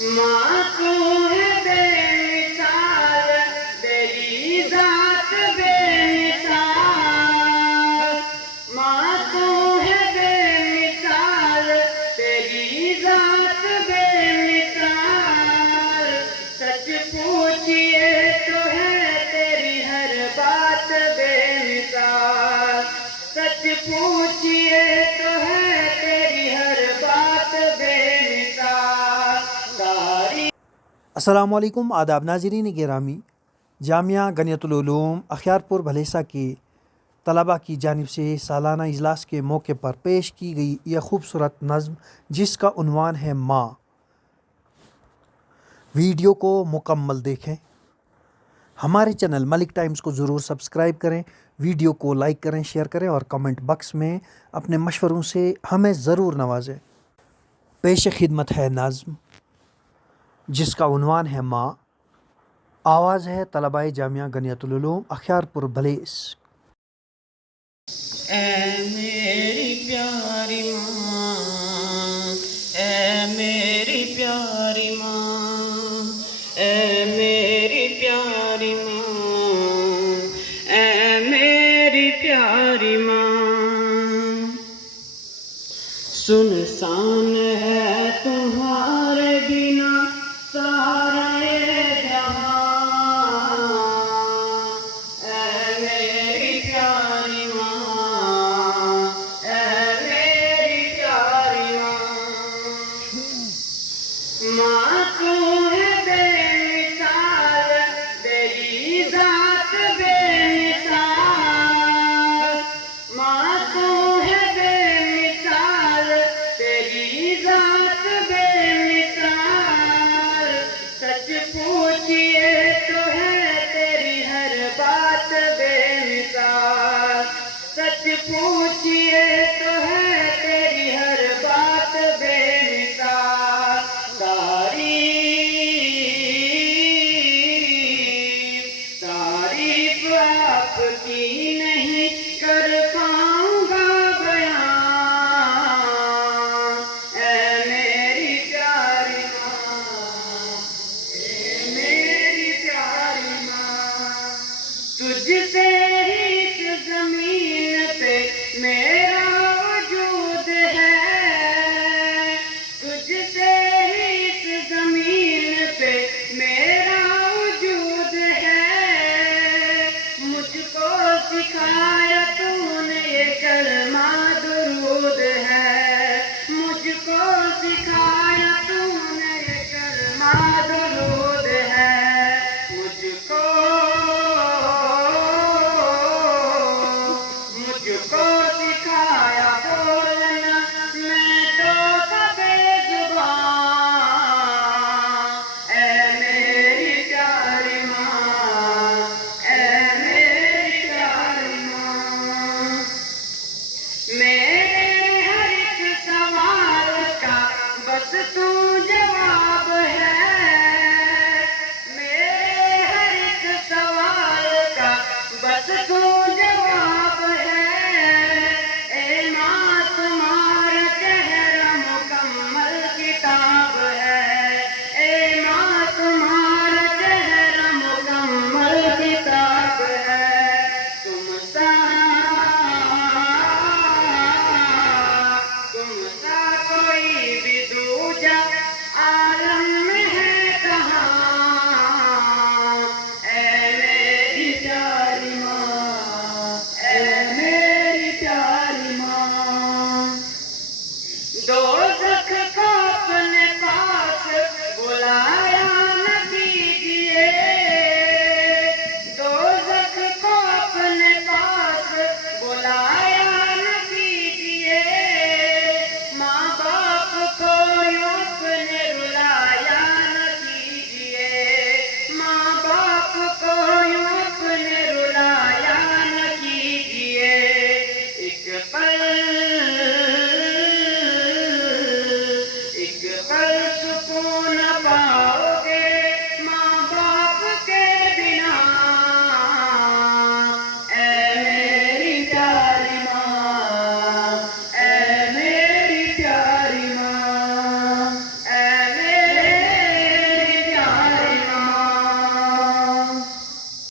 ماں تو ہے بے مثال، تیری ذات بے مثال، ماں تو ہے بے مثال، تیری ذات بے مثال، سچ پوچھئے تو ہے تیری ہر بات بے مثال، سچ پوچھئے تو ہے تیری ہر بات بے مثال۔ السلام علیکم، آداب ناظرین گرامی۔ جامعہ غنیۃ العلوم اخیارپور بھلیسہ کے طلباء کی جانب سے سالانہ اجلاس کے موقع پر پیش کی گئی یہ خوبصورت نظم جس کا عنوان ہے ماں۔ ویڈیو کو مکمل دیکھیں۔ ہمارے چینل ملک ٹائمز کو ضرور سبسکرائب کریں، ویڈیو کو لائک کریں، شیئر کریں اور کمنٹ باکس میں اپنے مشوروں سے ہمیں ضرور نوازیں۔ پیش خدمت ہے نظم جس کا عنوان ہے ماں۔ آواز ہے طلباء جامعہ غنیۃ العلوم اخیارپور بھلیس۔ اے میری پیاری ماں، اے میری پیاری ماں، اے میری پیاری ماں، اے میری پیاری ماں، سنسان ہے تمہارے بنا سارا یہ جہاں، اے میری پیاری ماں، اے میری پیاری ماں، ماں تو ہے بے مثال، تیری ذات بے مثال، ماں تو ہے بے مثال، تیری ذات بے مثال، سچ پوچھئے تو ہے تیری ہر بات بے مثال، سچ پوچھئے تو ہے تیری ہر بات بے مثال، تعریف آپ کی نہیں کر پاؤں گا بیان، اے میری پیاری ماں، اے میری پیاری ماں، تجھ سے ہی اس زمین پہ میرا وجود ہے، تجھ سے ہی اس زمین پہ میرا وجود ہے، مجھ کو سکھایا تو نے یہ کلمہ درود ہے، مجھ کو سکھایا تو نے یہ کلمہ درود ہے، مجھ کو سکھایا بولنا میں تو بے زبان، اے میری پیاری ماں، اے میری پیاری ماں، میرے ہر ایک سوال کا بس تو جواب ہے،